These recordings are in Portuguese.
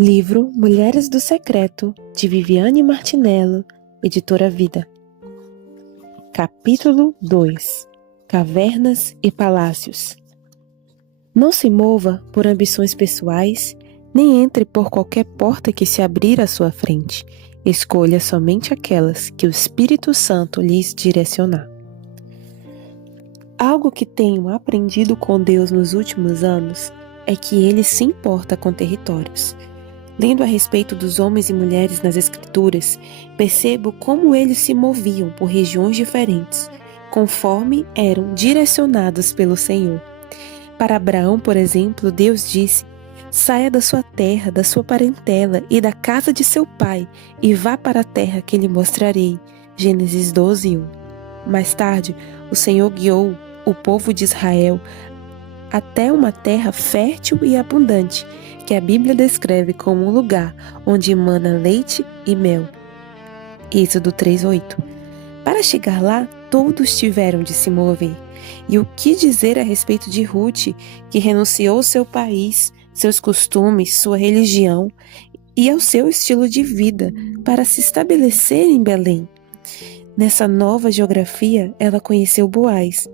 Livro Mulheres do Secreto, de Viviane Martinello, editora Vida. Capítulo 2 Cavernas e Palácios. Não se mova por ambições pessoais, nem entre por qualquer porta que se abrir à sua frente. Escolha somente aquelas que o Espírito Santo lhes direcionar. Algo que tenho aprendido com Deus nos últimos anos é que Ele se importa com territórios. Lendo a respeito dos homens e mulheres nas Escrituras, percebo como eles se moviam por regiões diferentes, conforme eram direcionados pelo Senhor. Para Abraão, por exemplo, Deus disse: saia da sua terra, da sua parentela e da casa de seu pai, e vá para a terra que lhe mostrarei. Gênesis 12:1. Mais tarde, o Senhor guiou o povo de Israel até uma terra fértil e abundante, que a Bíblia descreve como um lugar onde emana leite e mel. Êxodo 3:8. Para chegar lá, todos tiveram de se mover. E o que dizer a respeito de Ruth, que renunciou ao seu país, seus costumes, sua religião e ao seu estilo de vida para se estabelecer em Belém? Nessa nova geografia, ela conheceu Boaz,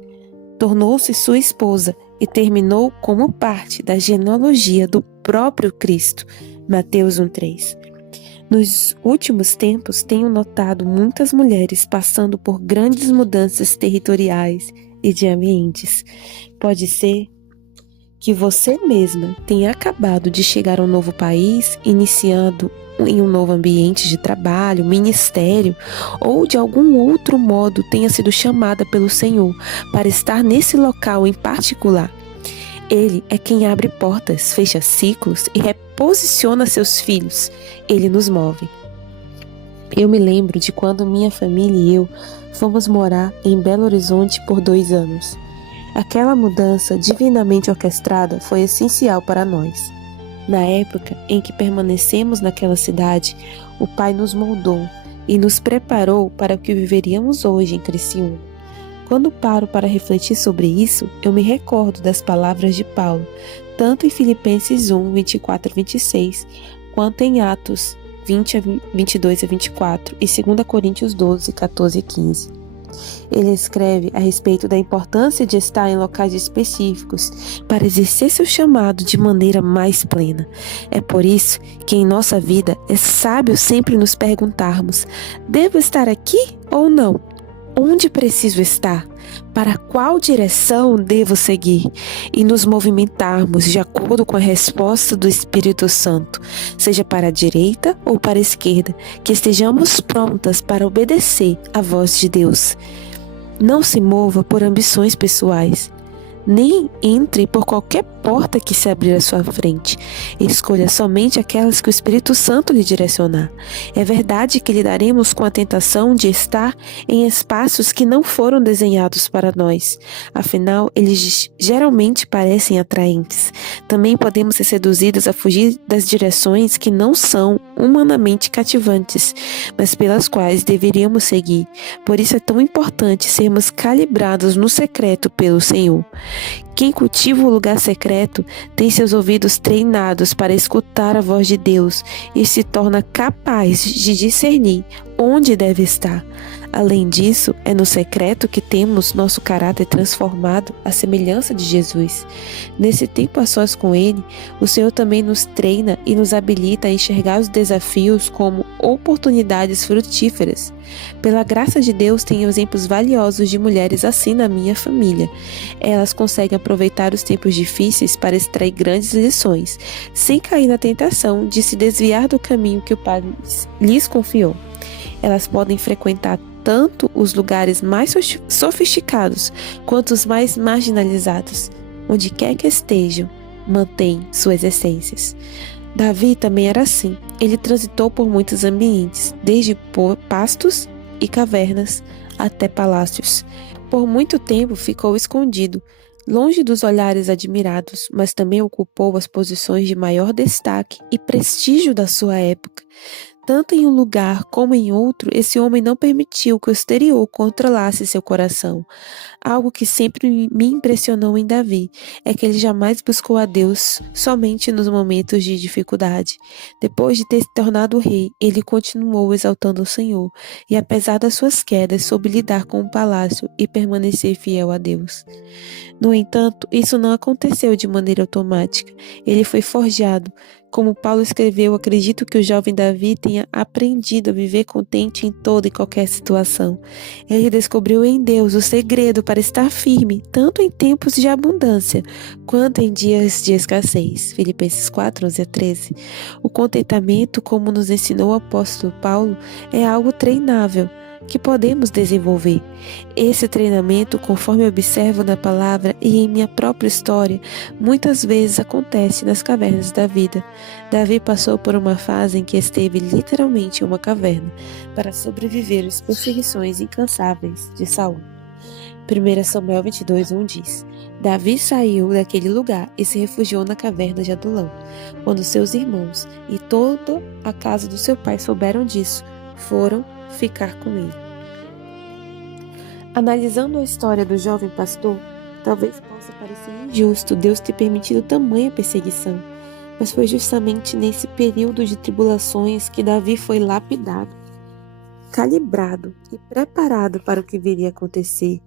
tornou-se sua esposa e terminou como parte da genealogia do próprio Cristo. Mateus 1:3. Nos últimos tempos, tenho notado muitas mulheres passando por grandes mudanças territoriais e de ambientes. Pode ser que você mesma tenha acabado de chegar a um novo país, iniciando em um novo ambiente de trabalho, ministério, ou de algum outro modo tenha sido chamada pelo Senhor para estar nesse local em particular. Ele é quem abre portas, fecha ciclos e reposiciona seus filhos. Ele nos move. Eu me lembro de quando minha família e eu fomos morar em Belo Horizonte por 2 anos. Aquela mudança divinamente orquestrada foi essencial para nós. Na época em que permanecemos naquela cidade, o Pai nos moldou e nos preparou para o que viveríamos hoje em Criciúma. Quando paro para refletir sobre isso, eu me recordo das palavras de Paulo, tanto em Filipenses 1, 24 a 26, quanto em Atos 20, 22 a 24 e 2 Coríntios 12, 14 e 15. Ele escreve a respeito da importância de estar em locais específicos para exercer seu chamado de maneira mais plena. É por isso que em nossa vida é sábio sempre nos perguntarmos: devo estar aqui ou não? Onde preciso estar? Para qual direção devo seguir? E nos movimentarmos de acordo com a resposta do Espírito Santo, seja para a direita ou para a esquerda, que estejamos prontas para obedecer à voz de Deus. Não se mova por ambições pessoais, nem entre por qualquer porta que se abrir à sua frente. Escolha somente aquelas que o Espírito Santo lhe direcionar. É verdade que lidaremos com a tentação de estar em espaços que não foram desenhados para nós. Afinal, eles geralmente parecem atraentes. Também podemos ser seduzidas a fugir das direções que não são humanamente cativantes, mas pelas quais deveríamos seguir. Por isso é tão importante sermos calibrados no secreto pelo Senhor. Quem cultiva o lugar secreto tem seus ouvidos treinados para escutar a voz de Deus e se torna capaz de discernir onde deve estar. Além disso, é no secreto que temos nosso caráter transformado à semelhança de Jesus. Nesse tempo a sós com Ele, o Senhor também nos treina e nos habilita a enxergar os desafios como oportunidades frutíferas. Pela graça de Deus, tenho exemplos valiosos de mulheres assim na minha família. Elas conseguem aproveitar os tempos difíceis para extrair grandes lições, sem cair na tentação de se desviar do caminho que o Pai lhes confiou. Elas podem frequentar tanto os lugares mais sofisticados quanto os mais marginalizados. Onde quer que estejam, mantém suas essências. Davi também era assim. Ele transitou por muitos ambientes, desde pastos e cavernas até palácios. Por muito tempo ficou escondido, longe dos olhares admirados, mas também ocupou as posições de maior destaque e prestígio da sua época. Tanto em um lugar como em outro, esse homem não permitiu que o exterior controlasse seu coração. Algo que sempre me impressionou em Davi é que ele jamais buscou a Deus somente nos momentos de dificuldade. Depois de ter se tornado rei, ele continuou exaltando o Senhor e, apesar das suas quedas, soube lidar com o palácio e permanecer fiel a Deus. No entanto, isso não aconteceu de maneira automática. Ele foi forjado. Como Paulo escreveu, acredito que o jovem Davi tenha aprendido a viver contente em toda e qualquer situação. Ele descobriu em Deus o segredo para estar firme, tanto em tempos de abundância, quanto em dias de escassez. Filipenses 4, 11 a 13. O contentamento, como nos ensinou o apóstolo Paulo, é algo treinável, que podemos desenvolver. Esse treinamento, conforme observo na palavra e em minha própria história, muitas vezes acontece nas cavernas da vida. Davi passou por uma fase em que esteve literalmente em uma caverna para sobreviver às perseguições incansáveis de Saul. 1 Samuel 22:1 diz: Davi saiu daquele lugar e se refugiou na caverna de Adulão. Quando seus irmãos e toda a casa do seu pai souberam disso, foram ficar com ele. Analisando a história do jovem pastor, talvez possa parecer injusto Deus ter permitido tamanha perseguição, mas foi justamente nesse período de tribulações que Davi foi lapidado, calibrado e preparado para o que viria a acontecer.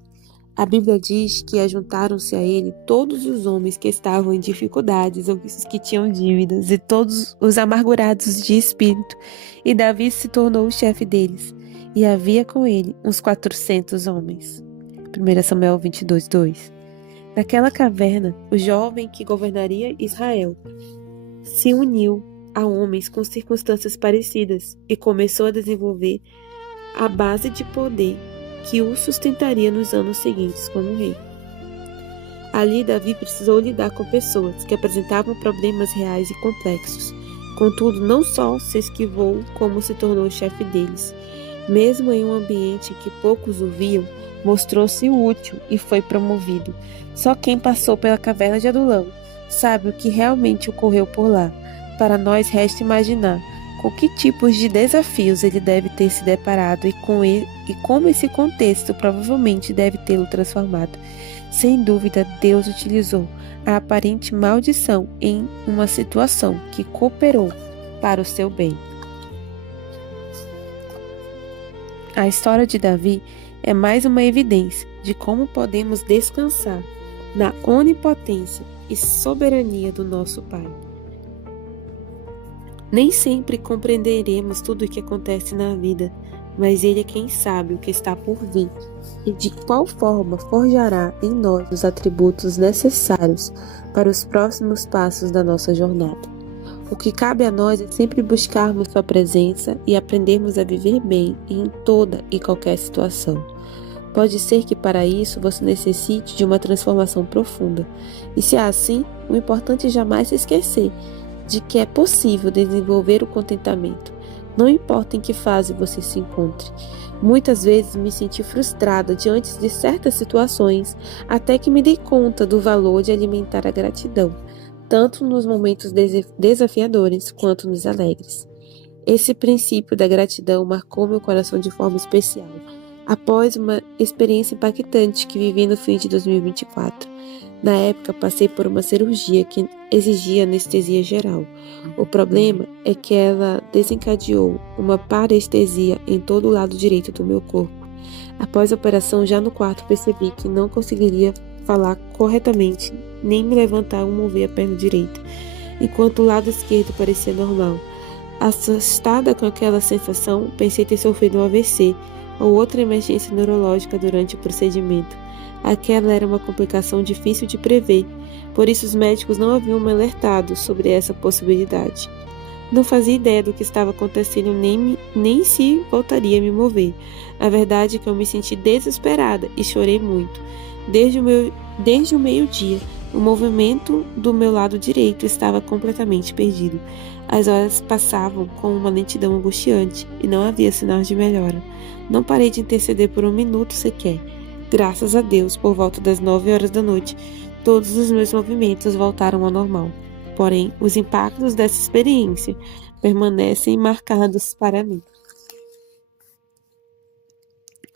A Bíblia diz que ajuntaram-se a ele todos os homens que estavam em dificuldades ou que tinham dívidas e todos os amargurados de espírito, e Davi se tornou o chefe deles, e havia com ele uns 400 homens. 1 Samuel 22:2. Naquela caverna, o jovem que governaria Israel se uniu a homens com circunstâncias parecidas e começou a desenvolver a base de poder que o sustentaria nos anos seguintes como rei. Ali, Davi precisou lidar com pessoas que apresentavam problemas reais e complexos. Contudo, não só se esquivou, como se tornou chefe deles. Mesmo em um ambiente em que poucos o viam, mostrou-se útil e foi promovido. Só quem passou pela caverna de Adulão sabe o que realmente ocorreu por lá. Para nós resta imaginar com que tipos de desafios ele deve ter se deparado e como esse contexto provavelmente deve tê-lo transformado. Sem dúvida, Deus utilizou a aparente maldição em uma situação que cooperou para o seu bem. A história de Davi é mais uma evidência de como podemos descansar na onipotência e soberania do nosso Pai. Nem sempre compreenderemos tudo o que acontece na vida, mas Ele é quem sabe o que está por vir e de qual forma forjará em nós os atributos necessários para os próximos passos da nossa jornada. O que cabe a nós é sempre buscarmos Sua presença e aprendermos a viver bem em toda e qualquer situação. Pode ser que para isso você necessite de uma transformação profunda, e se é assim, o importante é jamais se esquecer de que é possível desenvolver o contentamento, não importa em que fase você se encontre. Muitas vezes me senti frustrada diante de certas situações, até que me dei conta do valor de alimentar a gratidão, tanto nos momentos desafiadores quanto nos alegres. Esse princípio da gratidão marcou meu coração de forma especial, após uma experiência impactante que vivi no fim de 2024. Na época, passei por uma cirurgia que exigia anestesia geral. O problema é que ela desencadeou uma parestesia em todo o lado direito do meu corpo. Após a operação, já no quarto, percebi que não conseguiria falar corretamente, nem me levantar ou mover a perna direita, enquanto o lado esquerdo parecia normal. Assustada com aquela sensação, pensei ter sofrido um AVC ou outra emergência neurológica durante o procedimento. Aquela era uma complicação difícil de prever, por isso os médicos não haviam me alertado sobre essa possibilidade. Não fazia ideia do que estava acontecendo, nem se voltaria a me mover. A verdade é que eu me senti desesperada e chorei muito. Desde o meio-dia, o movimento do meu lado direito estava completamente perdido. As horas passavam com uma lentidão angustiante e não havia sinais de melhora. Não parei de interceder por um minuto sequer. Graças a Deus, por volta das 9 horas da noite, todos os meus movimentos voltaram ao normal. porém, os impactos dessa experiência permanecem marcados para mim.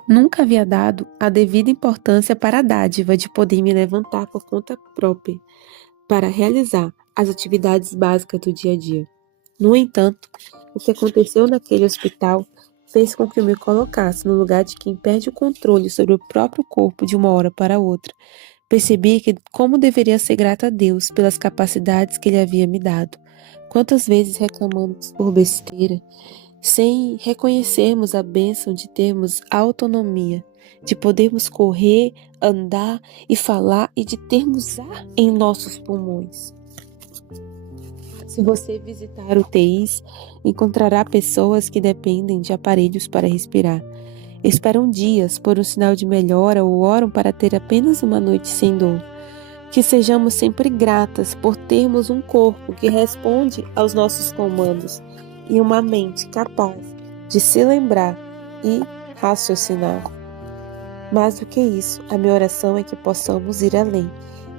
Nunca havia dado a devida importância para a dádiva de poder me levantar por conta própria para realizar as atividades básicas do dia a dia. No entanto, o que aconteceu naquele hospital fez com que eu me colocasse no lugar de quem perde o controle sobre o próprio corpo de uma hora para outra. Percebi como deveria ser grata a Deus pelas capacidades que Ele havia me dado. Quantas vezes reclamamos por besteira, sem reconhecermos a bênção de termos autonomia, de podermos correr, andar e falar e de termos ar em nossos pulmões. Se você visitar UTIs, encontrará pessoas que dependem de aparelhos para respirar. Esperam dias por um sinal de melhora ou oram para ter apenas uma noite sem dor. Que sejamos sempre gratas por termos um corpo que responde aos nossos comandos e uma mente capaz de se lembrar e raciocinar. Mais do que isso, a minha oração é que possamos ir além.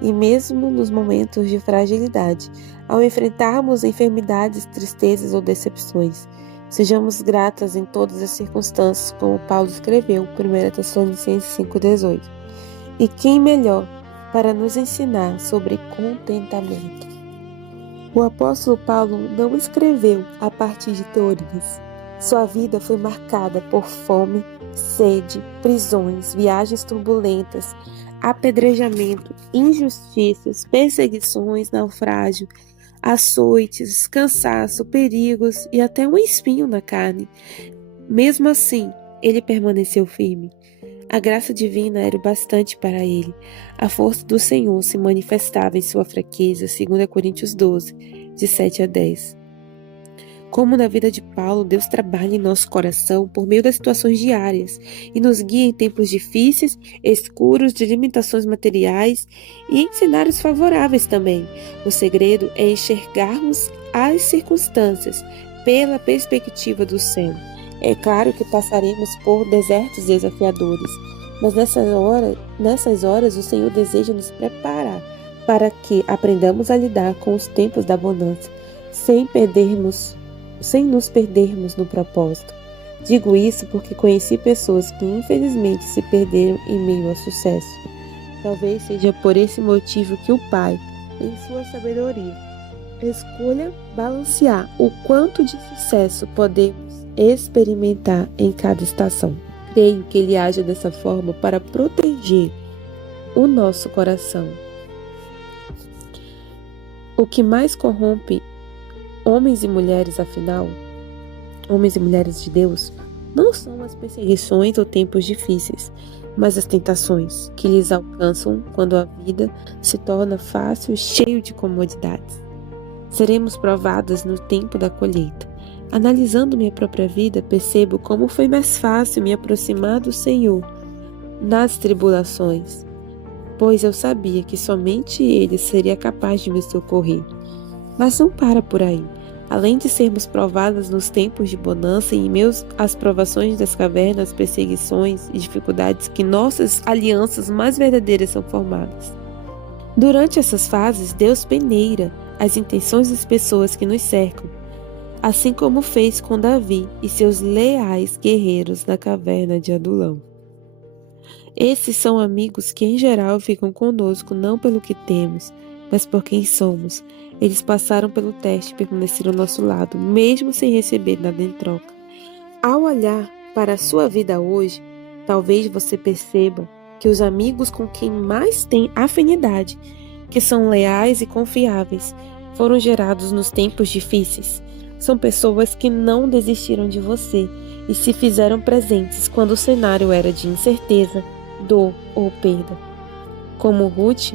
E mesmo nos momentos de fragilidade, ao enfrentarmos enfermidades, tristezas ou decepções, sejamos gratas em todas as circunstâncias, como Paulo escreveu, 1 Tessalonicenses 5,18. E quem melhor para nos ensinar sobre contentamento? O apóstolo Paulo não escreveu a partir de teorias. Sua vida foi marcada por fome, sede, prisões, viagens turbulentas, apedrejamento, injustiças, perseguições, naufrágio, açoites, cansaço, perigos e até um espinho na carne. Mesmo assim, ele permaneceu firme. A graça divina era o bastante para ele. A força do Senhor se manifestava em sua fraqueza, 2 Coríntios 12, de 7 a 10. Como na vida de Paulo, Deus trabalha em nosso coração por meio das situações diárias e nos guia em tempos difíceis, escuros, de limitações materiais e em cenários favoráveis também. O segredo é enxergarmos as circunstâncias pela perspectiva do céu. É claro que passaremos por desertos desafiadores, mas nessas horas o Senhor deseja nos preparar para que aprendamos a lidar com os tempos da bonança, sem nos perdermos no propósito. Digo isso porque conheci pessoas que infelizmente se perderam em meio ao sucesso. Talvez seja por esse motivo que o Pai, em sua sabedoria, escolha balancear o quanto de sucesso podemos experimentar em cada estação. Creio que Ele age dessa forma para proteger o nosso coração. O que mais corrompe homens e mulheres, afinal, homens e mulheres de Deus, não são as perseguições ou tempos difíceis, mas as tentações que lhes alcançam quando a vida se torna fácil e cheio de comodidades. Seremos provadas no tempo da colheita. Analisando minha própria vida, percebo como foi mais fácil me aproximar do Senhor nas tribulações, pois eu sabia que somente Ele seria capaz de me socorrer. Mas não para por aí. Além de sermos provadas nos tempos de bonança e em meus as provações das cavernas, perseguições e dificuldades que nossas alianças mais verdadeiras são formadas. Durante essas fases, Deus peneira as intenções das pessoas que nos cercam, assim como fez com Davi e seus leais guerreiros na caverna de Adulão. Esses são amigos que em geral ficam conosco não pelo que temos, mas por quem somos. Eles passaram pelo teste e permaneceram ao nosso lado, mesmo sem receber nada em troca. Ao olhar para a sua vida hoje, talvez você perceba que os amigos com quem mais tem afinidade, que são leais e confiáveis, foram gerados nos tempos difíceis. São pessoas que não desistiram de você e se fizeram presentes quando o cenário era de incerteza, dor ou perda. Como Ruth,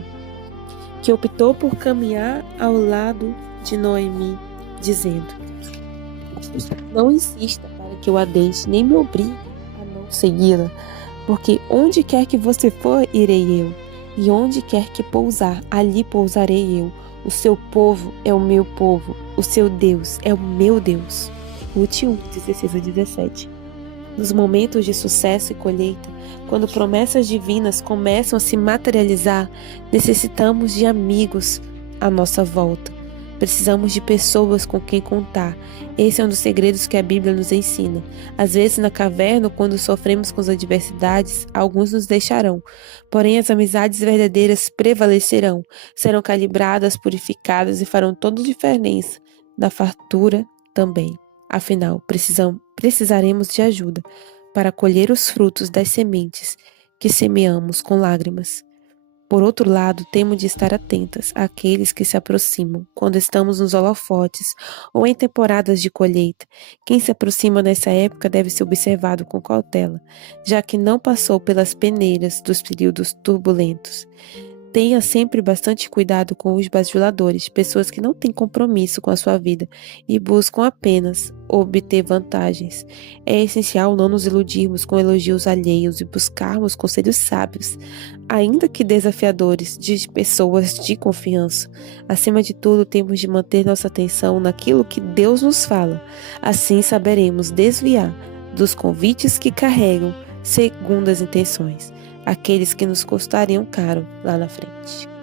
que optou por caminhar ao lado de Noemi, dizendo: não insista para que eu a deixe, nem me obrigue a não segui-la, porque onde quer que você for, irei eu, e onde quer que pousar, ali pousarei eu. O seu povo é o meu povo, o seu Deus é o meu Deus. Ruth 1, 16 a 17. Nos momentos de sucesso e colheita, quando promessas divinas começam a se materializar, necessitamos de amigos à nossa volta. Precisamos de pessoas com quem contar. Esse é um dos segredos que a Bíblia nos ensina. Às vezes, na caverna, quando sofremos com as adversidades, alguns nos deixarão. Porém, as amizades verdadeiras prevalecerão, serão calibradas, purificadas e farão toda a diferença. Na fartura também. Afinal, precisaremos de ajuda para colher os frutos das sementes que semeamos com lágrimas. Por outro lado, temos de estar atentas àqueles que se aproximam quando estamos nos holofotes ou em temporadas de colheita. Quem se aproxima nessa época deve ser observado com cautela, já que não passou pelas peneiras dos períodos turbulentos. Tenha sempre bastante cuidado com os bajuladores, pessoas que não têm compromisso com a sua vida e buscam apenas obter vantagens. É essencial não nos iludirmos com elogios alheios e buscarmos conselhos sábios, ainda que desafiadores, de pessoas de confiança. Acima de tudo, temos de manter nossa atenção naquilo que Deus nos fala. Assim saberemos desviar dos convites que carregam segundas intenções, aqueles que nos custariam caro lá na frente.